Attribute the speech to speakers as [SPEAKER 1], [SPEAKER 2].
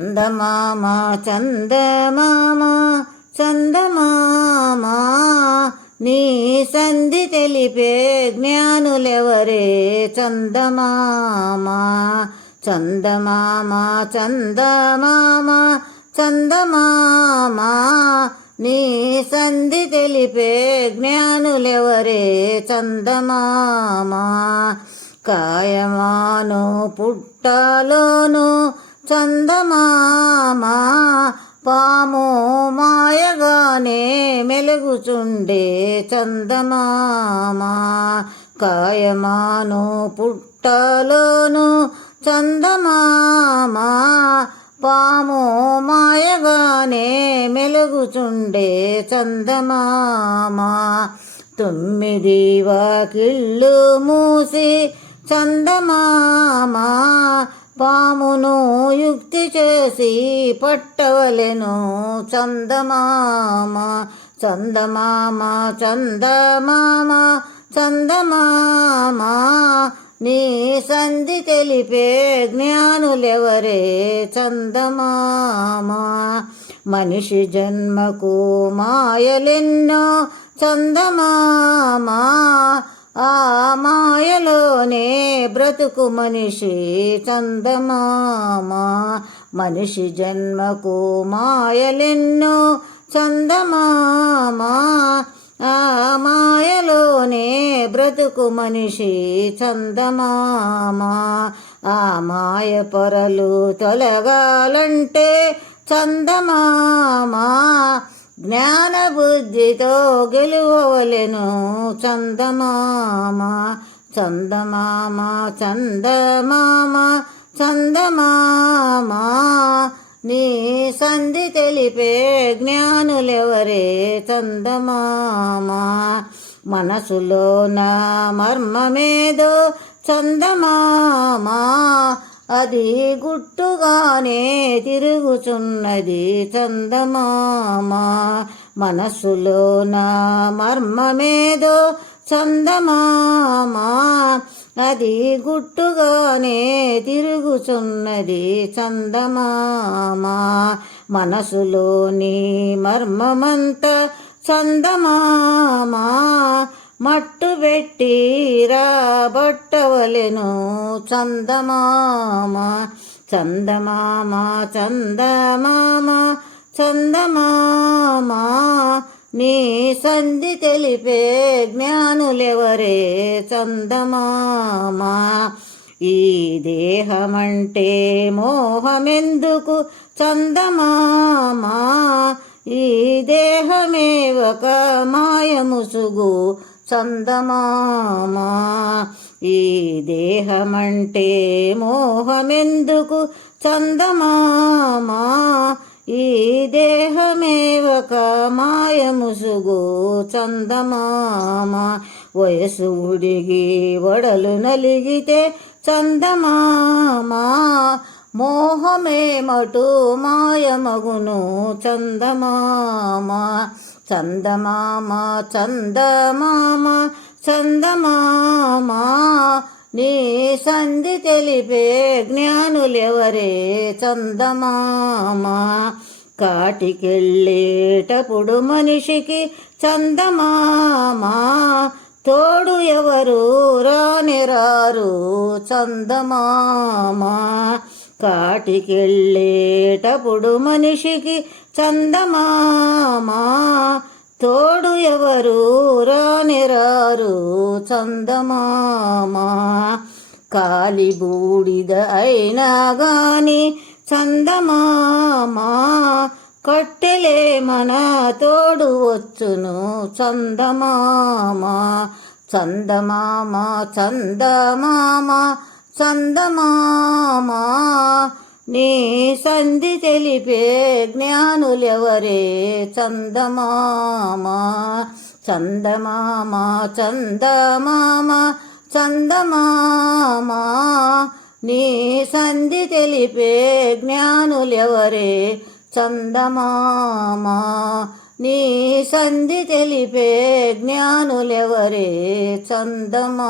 [SPEAKER 1] చందమామ చందమామ చందమామ నీ సంధి తెలిపే జ్ఞానులెవరే? చందమామ చందమామ చందమామ చందమామ నీ సంధి తెలిపే జ్ఞానులెవరే? చందమామ కాయమాను పుట్టలోను చందమామా పాము మాయగానే మెలుగుచుండే చందమామా. కాయమాను పుట్టలోను చందమామా పాము మాయగానే మెలుగుచుండే చందమామా. తొమ్మిది వాకిళ్ళు మూసి చందమామా పామును యుక్తి చేసి పట్టవలెను చందమామ చందమామ చందమామ చందమామ. నీ సంధి తెలిపే జ్ఞానులెవరే చందమామ? మనిషి జన్మకు మాయలెన్నో చందమామా. ఆ మాయలోనే బ్రతుకు మనిషి చందమామ. మనిషి జన్మకు మాయలెన్నో చందమామ. ఆ మాయలోనే బ్రతుకు మనిషి చందమామ. ఆ మాయ పొరలు తొలగాలంటే చందమామ. జ్ఞాన బుద్ధితో చందమామ చందమామ చందమామ చందమామ. నీ సంధి తెలిపే జ్ఞానులెవరే చందమామ? మనసులో నా మర్మమేదో చందమామ. అది గుట్టుగానే తిరుగుచున్నది చందమామ. మనసులో నా మర్మమేదో చందమామ. అది గుట్టుగానే తిరుగుచున్నది చందమామ. మనసులోని మర్మమంత చందమామ. మట్టు పెట్టి రాబట్టవలెను చందమామ చందమామ చందమామ చందమామ. నీ సంధి తెలిపే జ్ఞానులెవరే చందమామ? ఈ దేహమంటే మోహమెందుకు చందమామ? ఈ దేహమే ఒక మాయముసుగు చందమామా ఈ దేహమంటే మోహమెందుకు? చందమామా ఈ దేహమేవక? మాయ ముసుగు చందమామ వయసు ఉడిగి వడలు నలిగితే చందమామ మోహమే మటు మాయమగును చందమామ. చందమామ చందమామ చందమామ నీ సంధి తెలిపే జ్ఞానులెవరే? చందమామ కాటికెళ్ళేటప్పుడు మనిషికి చందమామ తోడు ఎవరు రానిరారు చందమామ కాటికెళ్ళేటప్పుడు మనిషికి చందమామా తోడు ఎవరు రానిరారు చందమామా కాలి బూడిద అయినా గాని చందమామా కట్టెలే మన తోడు వచ్చును చందమామా చందమామ చందమామ చందమామా నీ సంధి తెలిపే జ్ఞానులెవరే? చందమామ చందమామ చందమామ చందమామ. నీ సంధి తెలిపే జ్ఞానులెవరే? చందమామ. నీ సంధి తెలిపే జ్ఞానులెవరే? చందమామ.